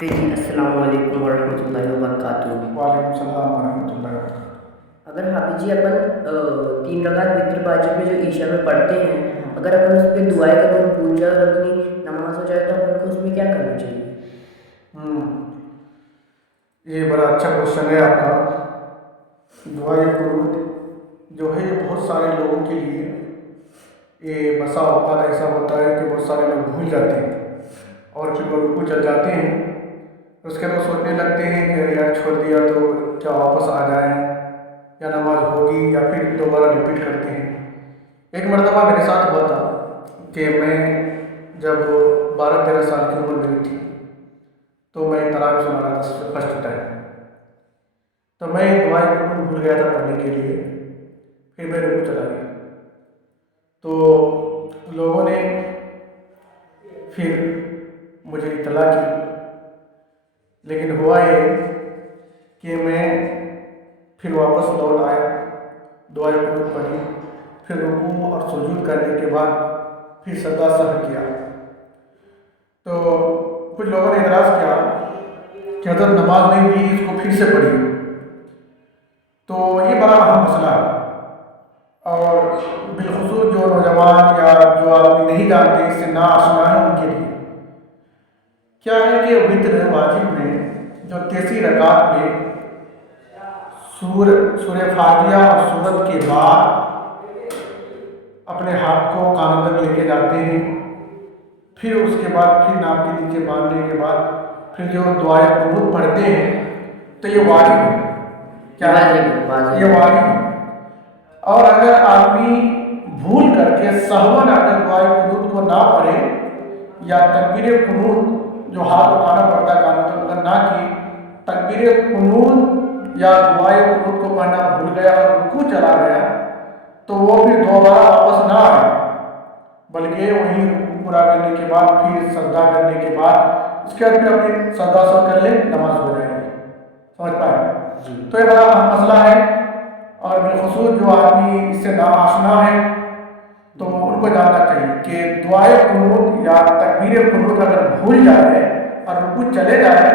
جی السلام علیکم ورحمۃ اللہ وبرکاتہ۔ وعلیکم السلام ورحمۃ اللہ وبرکاتہ۔ اگر حافظ جی اپن 3 رکعت وتر واجب میں جو عشاء میں پڑھتے ہیں، اگر اپن اس پہ دعائے قنوت بھول جائے اور اپنی نماز ہو جائے تو اپن کو اس میں کیا کرنا چاہیے؟ یہ بڑا اچھا کوشچن ہے آپ کا۔ دعائے قنوت جو ہے یہ بہت سارے لوگوں کے لیے یہ بسا اوقات ایسا ہوتا ہے کہ بہت سارے لوگ بھول جاتے ہیں اور پھر وہ رکوع چل جاتے ہیں، اس کے بعد سوچنے لگتے ہیں کہ ارے یار چھوڑ دیا تو کیا واپس آ جائیں یا نماز ہوگی، یا پھر دوبارہ ریپیٹ کرتے ہیں۔ ایک مرتبہ میرے ساتھ ہوا تھا کہ میں جب 12-13 سال کی عمر میری تھی تو میں تراویح سنا رہا تھا فرسٹ ٹائم، تو میں دعائے قنوت بھول گیا تھا پڑھنے کے لیے، پھر میں رکوع چلا گیا۔ تو لوگوں نے پھر مجھے اطلاع کی، لیکن ہوا یہ کہ میں پھر واپس لوٹ آیا، دعائے قنوت پڑھی، پھر رکوع اور سجود کرنے کے بعد پھر سجدہ سہو کیا۔ تو کچھ لوگوں نے اعتراض کیا کہ حضرت نماز نہیں ہوئی، اس کو پھر سے پڑھی۔ تو یہ بڑا اہم مسئلہ ہے، اور بالخصوص جو نوجوان یا جو آدمی نہیں جانتے، اس سے ناآشنا ہے، ان کے لیے کیا ہے کہ وتر واجب میں جو 33 رکعت میں سورہ فاتحہ اور سورت کے بعد اپنے ہاتھ کو کانوں تک لے کے جاتے ہیں، پھر اس کے بعد پھر ناک کے نیچے باندھنے کے بعد پھر جو دعائے قنوت پڑھتے ہیں، تو یہ واجب ہے۔ کیا ہے؟ یہ واجب ہے۔ اور اگر آدمی بھول کر کے سہون اگر دعائے قنوت کو نہ پڑھے یا تکبیر قنوت جو ہاتھ اٹھانا پڑتا ہے کانوں تک اگر نہ کی، تکبیر قنوت یا دعائے قنوت کو پڑھنا بھول گیا اور رکوع چلا گیا، تو وہ پھر دوبارہ واپس نہ آئے، بلکہ وہیں رکوع پورا کرنے کے بعد پھر سجدہ کرنے کے بعد اس کے بعد پھر اپنی سجدہ سو کر لے، نماز ہو جائے گی۔ سمجھ پائے؟ تو یہ بڑا اہم مسئلہ ہے، اور بالخصوص جو آدمی اس سے ناآشنا ہے تو ان کو جاننا چاہیے کہ دعائے قنوت یا تکبیر قنوت اگر بھول جائے اور رکوع چلے جائے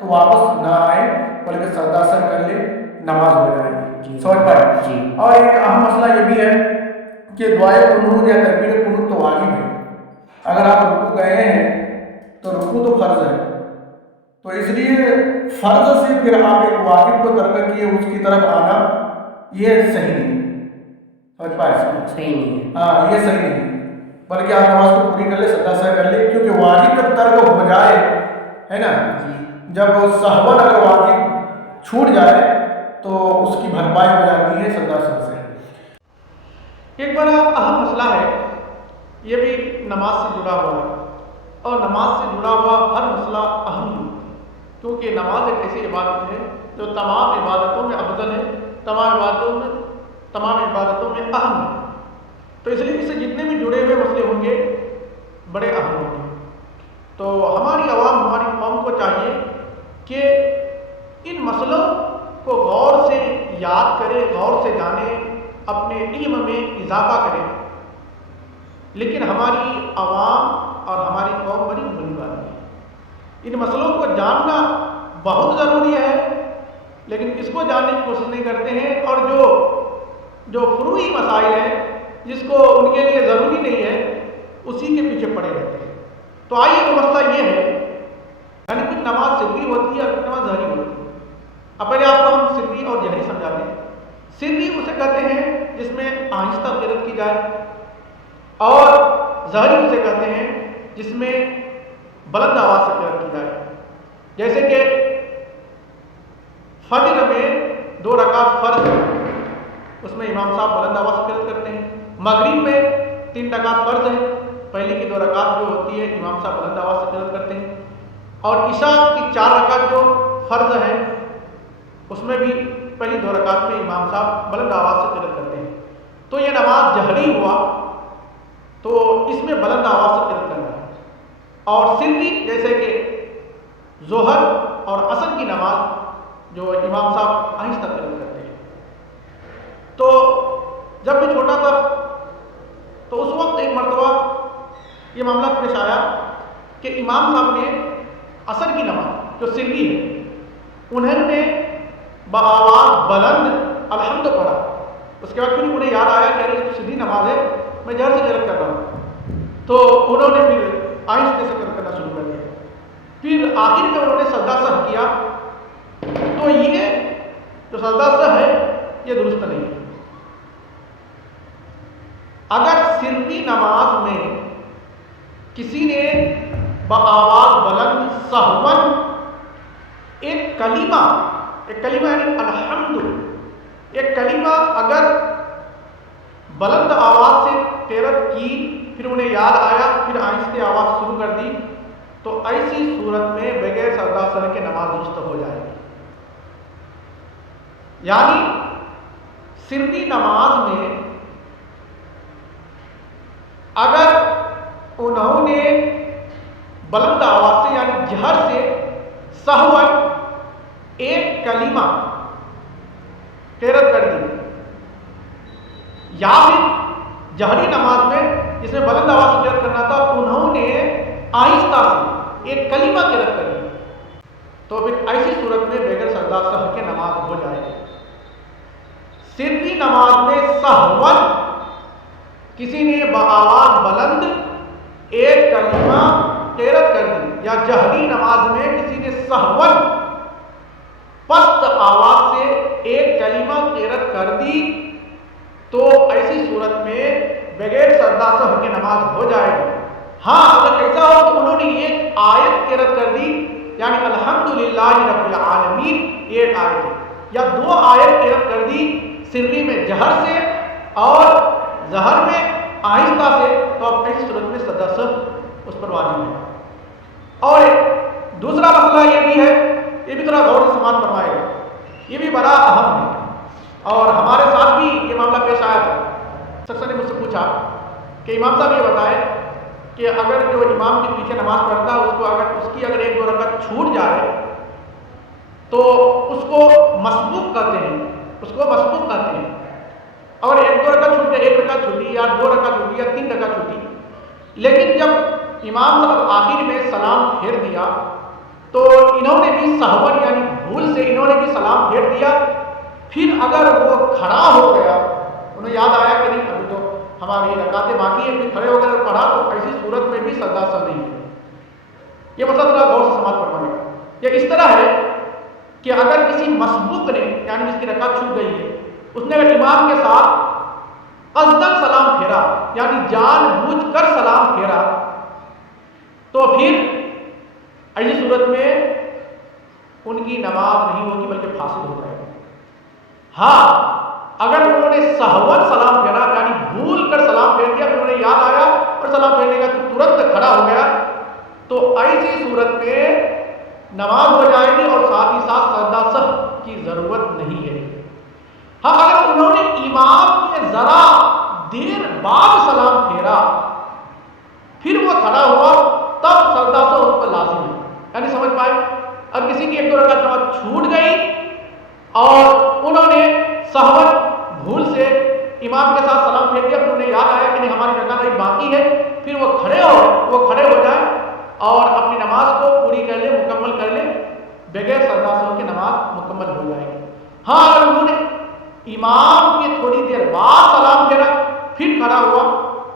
تو واپس نہ آئے، بلکہ سجدہ سر کر لے، نماز ہو جائے گی۔ سمجھ پائے؟ اور ایک اہم مسئلہ یہ بھی ہے کہ دعائے قنوت یا تکبیر قنوت تو واجب ہے۔ اگر آپ رکوع گئے ہیں تو رکوع تو فرض ہے، تو اس لیے فرض سے پھر آپ ایک واجب کو ترک کیے اس کی طرف آنا یہ صحیح نہیں۔ سمجھ پائے؟ صحیح نہیں ہے۔ ہاں، یہ صحیح نہیں، بلکہ آپ نماز کو پوری کر لے، سجدہ سہو کر لے، کیونکہ واجب جب ترک ہو جائے ہے نا، جب سہون اگر واجب چھوٹ جائے تو اس کی بھرپائی ہو جاتی ہے سجدہ سہو سے۔ ایک بڑا اہم مسئلہ ہے، یہ بھی نماز سے جڑا ہوا ہے، اور نماز سے جڑا ہوا ہر مسئلہ اہم ہے، کیونکہ نماز ایک ایسی عبادت ہے جو تمام عبادتوں میں افضل ہے، تمام عبادتوں میں اہم ہے، تو اس لیے اس سے جتنے بھی جڑے ہوئے مسئلے ہوں گے بڑے اہم ہوں گے۔ تو ہماری عوام، ہماری قوم کو چاہیے کہ ان مسئلوں کو غور سے یاد کرے، غور سے جانے، اپنے علم میں اضافہ کرے، لیکن ہماری عوام اور ہماری قوم بڑی بھولی بات ہے۔ ان مسئلوں کو جاننا بہت ضروری ہے، لیکن اس کو جاننے کی کوشش نہیں کرتے ہیں، اور جو فروعی مسائل ہیں جس کو ان کے لیے ضروری نہیں ہے اسی کے پیچھے پڑے رہتے ہیں۔ تو آئیے وہ مسئلہ یہ ہے، یعنی کچھ نماز سری ہوتی ہے اور کچھ نماز ظاہری ہوتی ہے۔ اب پہلے آپ کو ہم سری اور جہری سمجھاتے ہیں۔ سری اسے کہتے ہیں جس میں آہستہ قرأت کی جائے، اور ظاہری اسے کہتے ہیں جس میں بلند آواز سے قرأت کی جائے، جیسے کہ فجر میں 2 رکعت فرض ہے، اس میں امام صاحب بلند آواز سے قرأت کرتے ہیں۔ مغرب میں 3 رکعت فرض ہے، پہلی کی 2 رکعت جو ہوتی ہے امام صاحب بلند آواز سے قرأت کرتے ہیں، اور عشاء کی 4 رکعت جو فرض ہے اس میں بھی پہلی 2 رکعت میں امام صاحب بلند آواز سے قرأت کرتے ہیں۔ تو یہ نماز جہری ہوا، تو اس میں بلند آواز سے قرأت کرنا ہے، اور سری جیسے کہ ظہر اور عصر کی نماز جو امام صاحب آہستہ قرأت کرتے ہیں۔ تو جب میں چھوٹا تھا تو اس وقت ایک مرتبہ یہ معاملہ پیش آیا کہ امام صاحب نے عصر کی نماز جو سری ہے انہوں نے بآواز بلند الحمد پڑھا. اس کے بعد پھر انہیں یاد آیا کہ ارے سیدھی نماز ہے, میں جہر سے جہر کر رہا ہوں, تو انہوں نے پھر آہستہ سے کرنا شروع کر دیا. پھر آخر میں انہوں نے سجدہ سہو کیا. تو یہ جو سجدہ سہو ہے یہ درست نہیں ہے. اگر سری نماز میں کسی نے بآواز بلند سہون ایک کلمہ یعنی الحمد, ایک کلمہ اگر بلند آواز سے تلاوت کی, پھر انہیں یاد آیا, پھر آہستہ آواز شروع کر دی, تو ایسی صورت میں بغیر سجدہ سہو کے نماز درست ہو جائے گی. یعنی سری نماز میں اگر انہوں نے بلند آواز سے یعنی جہر سے سہون ایک کلمہ تلاوت کر دی, یا پھر جہری نماز میں جس میں بلند آواز سے تلاوت کرنا تھا انہوں نے آہستہ سے ایک کلمہ تلاوت کر دی, تو پھر ایسی صورت میں بغیر سجدہ سہو کے نماز ہو جائے گی. سری نماز میں سہون کسی نے بآواز بلند ایک کلمہ تلاوت کر دی, یا جہری نماز میں کسی نے سہون پست آواز سے ایک کلمہ تلاوت کر دی, تو ایسی صورت میں بغیر سجدہ سہو کے نماز ہو جائے گی. ہاں اگر ایسا ہو کہ انہوں نے ایک آیت تلاوت کر دی, یعنی الحمدللہ رب العالمین ایک آیت ہے, یا دو آیت تلاوت کر دی سری میں جہر سے اور ظہر میں آہستہ سے, تو اب ایسی صورت میں سجدہ سہو اس پر واجب ہے. اور دوسرا مسئلہ یہ بھی ہے, یہ بھی تھوڑا غور سے سماعت فرمائے گا, یہ بھی بڑا اہم ہے, اور ہمارے ساتھ بھی یہ معاملہ پیش آیا تھا. شخص نے مجھ سے پوچھا کہ امام صاحب یہ بتائیں کہ اگر جو امام کے پیچھے نماز پڑھتا ہے اس کی اگر ایک دو رکعت چھوٹ جائے تو اس کو مسبوق کہتے ہیں, اور ایک دو رکعت چھوٹ گئی, ایک رکعت چھوٹی یا دو رکعت چھوٹی یا تین رکعت چھوٹی, لیکن جب امام صاحب آخر میں سلام پھیر دیا تو انہوں نے بھی سہون یعنی بھول سے انہوں نے بھی سلام پھیر دیا. پھر اگر وہ کھڑا ہو گیا, انہیں یاد آیا کہ نہیں ابھی تو ہماری رکعتیں باقی ہیں, پھر کھڑے ہو کر پڑھا, تو ایسی صورت میں بھی سجدہ سہو نہیں ہے. یہ مسئلہ تھوڑا غور سے سماعت فرمائے گا. یہ اس طرح ہے کہ اگر کسی مسبوق نے یعنی جس کی رکعت چھوٹ گئی ہے, اس نے اگر امام کے ساتھ قصداً سلام پھیرا یعنی جان بوجھ کر سلام پھیرا, تو پھر ایسی صورت میں ان کی نماز نہیں ہوگی بلکہ فاسد ہو جائے گی. ہاں اگر انہوں نے سہون سلام پھیرا یعنی بھول کر سلام پھیر دیا, پھر انہیں یاد آیا اور سلام پھیرنے کا ترنت کھڑا ہو گیا, تو ایسی صورت میں نماز ہو جائے گی اور ساتھ ہی ساتھ سجدہ سہو کی ضرورت نہیں ہے. ہاں اگر انہوں نے امام کے ذرا دیر بعد سلام پھیرا پھر وہ کھڑا ہوا, تب سجدہ سہو اس پر لازم ہے. یعنی سمجھ پائے, اب کسی کی ایک دو رکعت نماز چھوٹ گئی اور انہوں نے سہون بھول سے امام کے ساتھ سلام پھیر دیا, پھر انہیں یاد آیا کہ نہیں ہماری رکعت ابھی باقی ہے, پھر وہ کھڑے ہو جائیں اور اپنی نماز کو پوری کر لے, مکمل کر لے, بغیر سجدہ سہو کے نماز مکمل ہو جائے گی. ہاں اگر انہوں نے امام کے تھوڑی دیر بعد سلام پھیرا پھر کھڑا ہوا,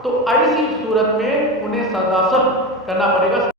تو ایسی صورت میں انہیں سجدہ سہو کرنا پڑے گا.